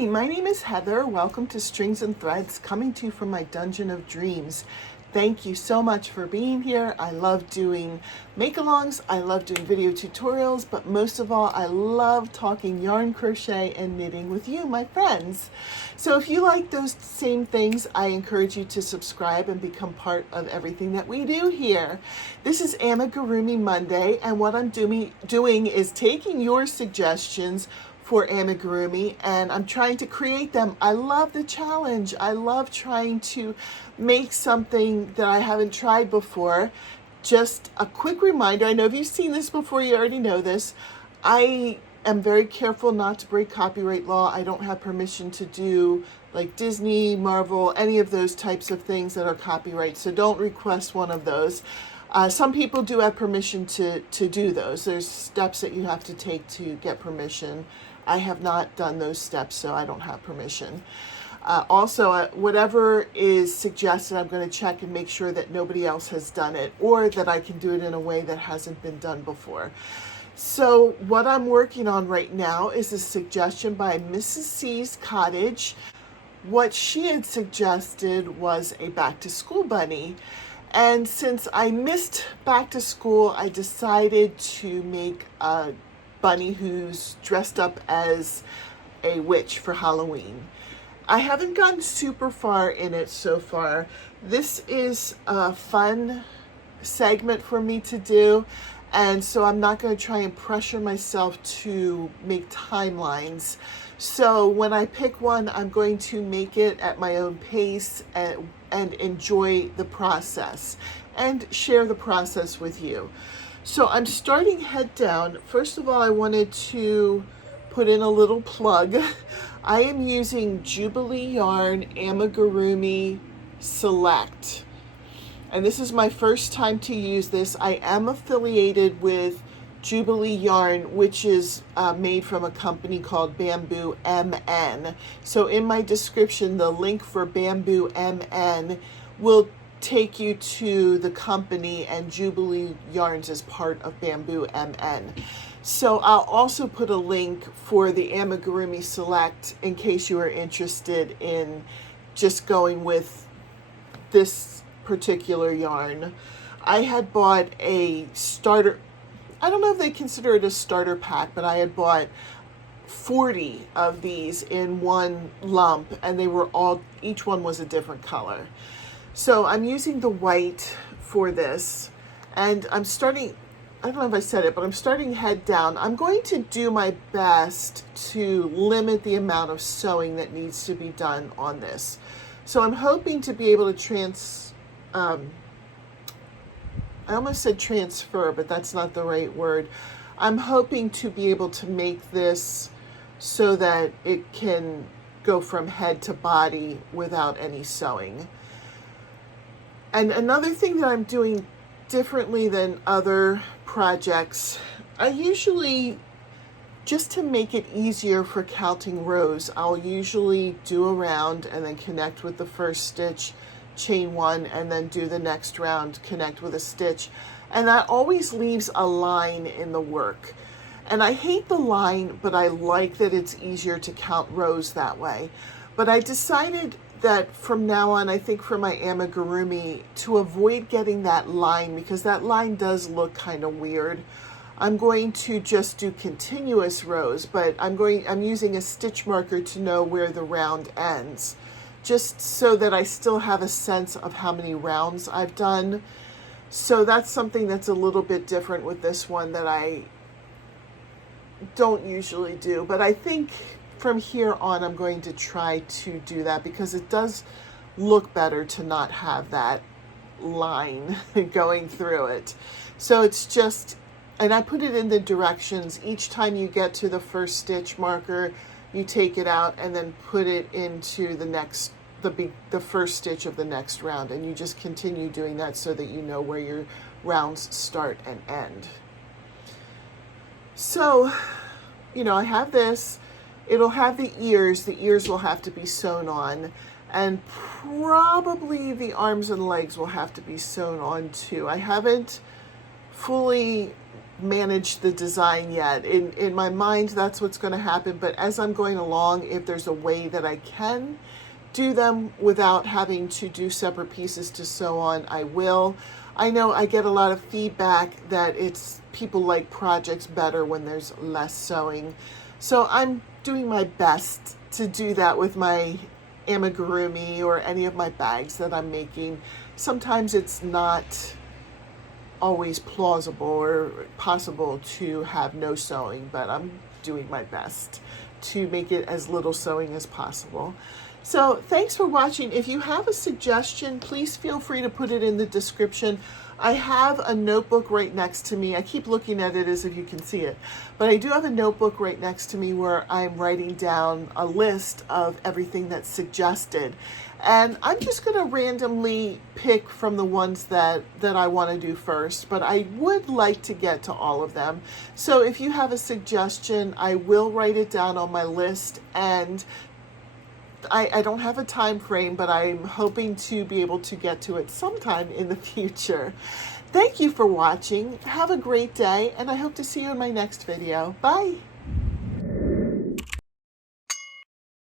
Hi, my name is Heather. Welcome to Strings and Threads, coming to you from my Dungeon of Dreams. Thank you so much for being here. I love doing make-alongs, I love doing video tutorials, but most of all, I love talking yarn, crochet, and knitting with you, my friends. So if you like those same things, I encourage you to subscribe and become part of everything that we do here. This is Amigurumi Monday, and what I'm doing is taking your suggestions for amigurumi, and I'm trying to create them. I love the challenge. I love trying to make something that I haven't tried before. Just a quick reminder, I know if you've seen this before, you already know this. I am very careful not to break copyright law. I don't have permission to do like Disney, Marvel, any of those types of things that are copyright, so don't request one of those. Some people do have permission to do those. There's steps that you have to take to get permission. I have not done those steps, so I don't have permission. Also, whatever is suggested, I'm going to check and make sure that nobody else has done it, or that I can do it in a way that hasn't been done before. So what I'm working on right now is a suggestion by Mrs. C's Cottage. What she had suggested was a back-to-school bunny. And since I missed back to school, I decided to make a bunny who's dressed up as a witch for Halloween. I haven't gotten super far in it so far. This is a fun segment for me to do, and so I'm not going to try and pressure myself to make timelines. So when I pick one, I'm going to make it at my own pace and enjoy the process and share the process with you. So I'm starting head down. First of all, I wanted to put in a little plug. I am using Jubilee Yarn Amigurumi Select. And this is my first time to use this. I am affiliated with Jubilee Yarn, which is made from a company called BambooMN. So in my description, the link for BambooMN will take you to the company, and Jubilee Yarns is part of BambooMN. So I'll also put a link for the Amigurumi Select in case you are interested in just going with this particular yarn. I had bought a starter, I don't know if they consider it a starter pack, but I had bought 40 of these in one lump, and they were all, each one was a different color. So I'm using the white for this, and I'm starting, I don't know if I said it, but I'm starting head down. I'm going to do my best to limit the amount of sewing that needs to be done on this. So I'm hoping to be able to I almost said transfer, but that's not the right word. I'm hoping to be able to make this so that it can go from head to body without any sewing. And another thing that I'm doing differently than other projects, I usually, just to make it easier for counting rows, I'll usually do a round and then connect with the first stitch, chain one, and then do the next round, connect with a stitch. And that always leaves a line in the work. And I hate the line, but I like that it's easier to count rows that way. But I decided that from now on, I think for my amigurumi, to avoid getting that line, because that line does look kind of weird, I'm going to just do continuous rows, but I'm using a stitch marker to know where the round ends, just so that I still have a sense of how many rounds I've done. So that's something that's a little bit different with this one that I don't usually do, but I think from here on, I'm going to try to do that because it does look better to not have that line going through it. So it's just, and I put it in the directions. Each time you get to the first stitch marker, you take it out and then put it into the next, the first stitch of the next round. And you just continue doing that so that you know where your rounds start and end. So, you know, I have this. It'll have the ears will have to be sewn on, and probably the arms and legs will have to be sewn on too. I haven't fully managed the design yet. In my mind, that's what's going to happen. But as I'm going along, if there's a way that I can do them without having to do separate pieces to sew on, I will. I know I get a lot of feedback that people like projects better when there's less sewing. So I'm doing my best to do that with my amigurumi or any of my bags that I'm making. Sometimes it's not always plausible or possible to have no sewing, but I'm doing my best to make it as little sewing as possible. So thanks for watching. If you have a suggestion, please feel free to put it in the description. I have a notebook right next to me. I keep looking at it as if you can see it, but I do have a notebook right next to me where I'm writing down a list of everything that's suggested. And I'm just going to randomly pick from the ones that I want to do first, but I would like to get to all of them. So if you have a suggestion, I will write it down on my list, and I don't have a time frame, but I'm hoping to be able to get to it sometime in the future. Thank you for watching. Have a great day, and I hope to see you in my next video. Bye.